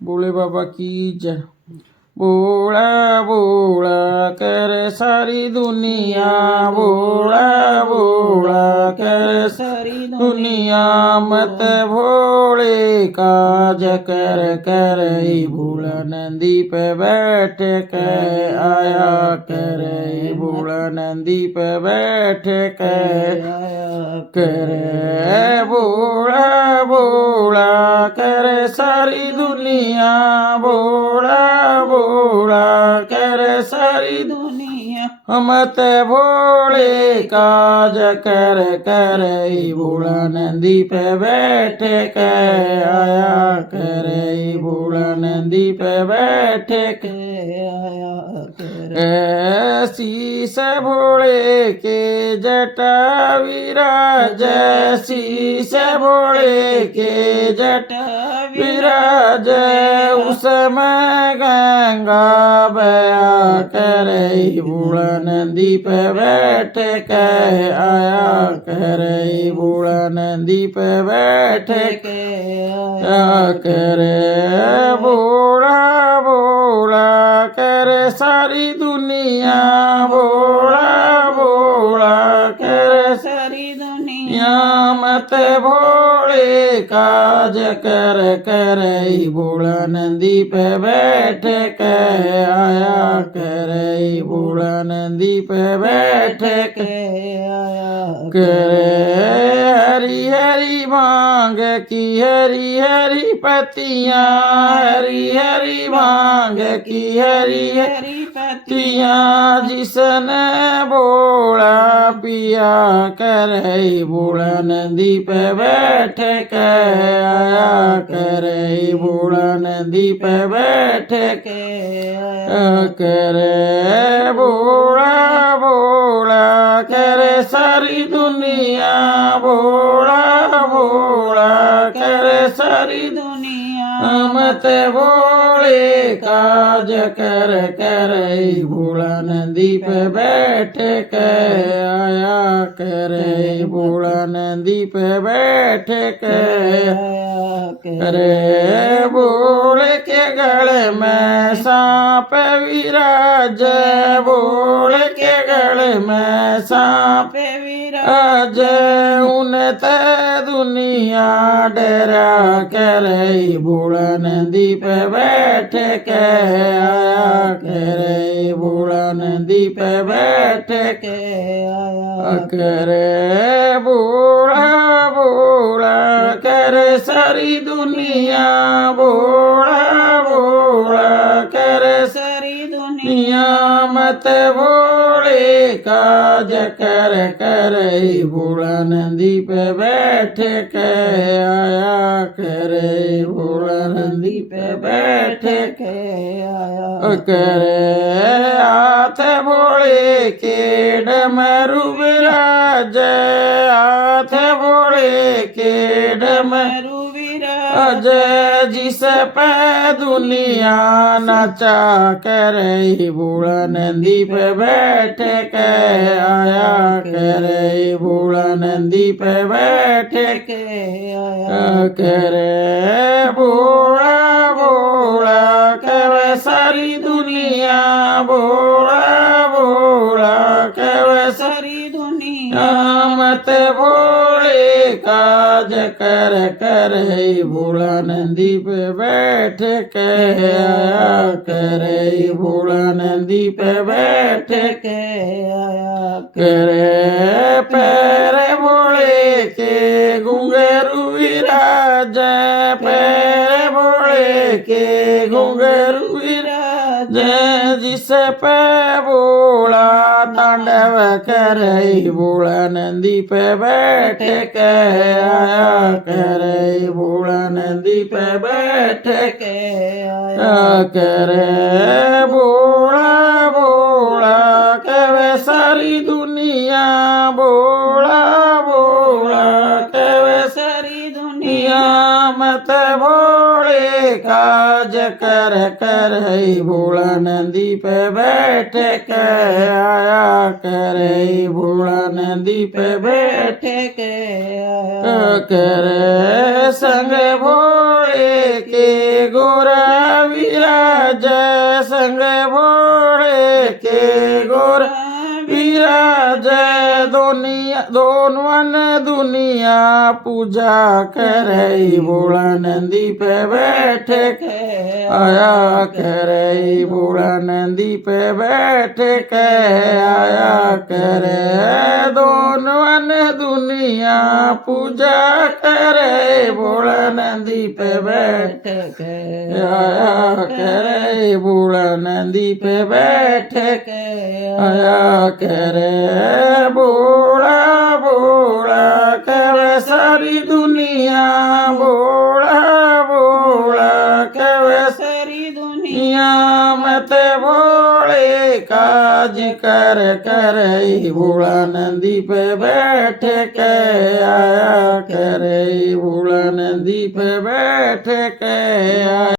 भोले बाबा की जय। बोला बोला करे सारी दुनिया, बोला बोला करे सारी दुनिया, मत भोले काज कर कर भोला नंदी पे बैठ के आया करे, भोला नंदी पे बैठ के आया करे, बोला बोला करे सारी दुनिया, बोला बोला करे सारी दुनिया, मत भोले काज कर कर भोला नंदी पे बैठ के आया करे, भोला नंदी पे बैठ के आया करे। शीस भोले के जटा विराज, शीस भोले के जटा विराज, उसमें गंगा बया करे, भोला नंदी पे बैठ के आया करे, भोला नंदी पे बैठ के आया करे, भोला भोला करे सारी दुनिया, भोला भोला करे सारी दुनिया, मत भोले काज कर कर भोला नंदी पे बैठ के आया करे, भोला नंदी पे बैठ के आया करे। हरी हरी भांग की हरी हरी पत्तियां, हरी हरी भांग की हरी हरी पत्तियां, जिसने बोला पिया करे, भोला नंदी पे बैठ के आया करे, भोला नंदी पे बैठ के आया करे, भोला भोला करे सारी दुनिया, भोला भोला करे सारी दुनिया, मत भोले काज कर कर भोला नंदी पे बैठ के आया करे, भोला नंदी पे बैठ के आया करे, भोले के गले में सांप विराज, भोले के गले में सांप विराज, उनत दुनिया डरा करे, भोला नंदी पे बैठ के आया करे, भोला नंदी पे बैठ के आया करे, भोला भोला करे सारी दुनिया, भोला भोला करे सारी दुनिया, मत भोले काज कर कर भोला नंदी पे बैठ के आया करे, भोला नंदी पे बैठ के आया करे, हाथ भोले के डमरू विराज, हाथ भोले के डमरू विराज, जिस पे दुनिया नाचा करे, भोला नंदी पे बैठ के आया करे, भोला नंदी पे बैठ के आया करे, भोला भोला करे सारी दुनिया, भोला भोला करे सारी दुनिया, मत भोले काज कर कर भोला नंदी पे बैठ के आया करे, भोला नंदी पे बैठ के आया करे, पैर भोले के घुंघरू विराज, पैर भोले के घुंघरू विराज, जिस पे भोला तांडव करे, भोला नंदी पे बैठ के आया करे, भोला नंदी पे बैठ के आया करे, भोला भोला करे सारी दुनिया, भोला भोला करे सारी दुनिया, मत भोले काज कर कर भोला नंदी पे बैठ के आया करे, भोला नंदी पे बैठ के आया करे, संग भोले भोले के गोरा विराज संग भोले के गोरा विराज दोनवन दुनिया पूजा करे भोला नंदी पे बैठे के आया करे भोला नंदी पे बैठे के आया करे दोनवन दुनिया पूजा करे भोला नंदी पे बैठे के आया करे भोला नंदी पे बैठे के आया करे भोला भोला करे सारी दुनिया भोला भोला करे सारी दुनिया में ते भोले काज कर करे भोला नंदी पे बैठे के आया करे भोला नंदी पे बैठे के आया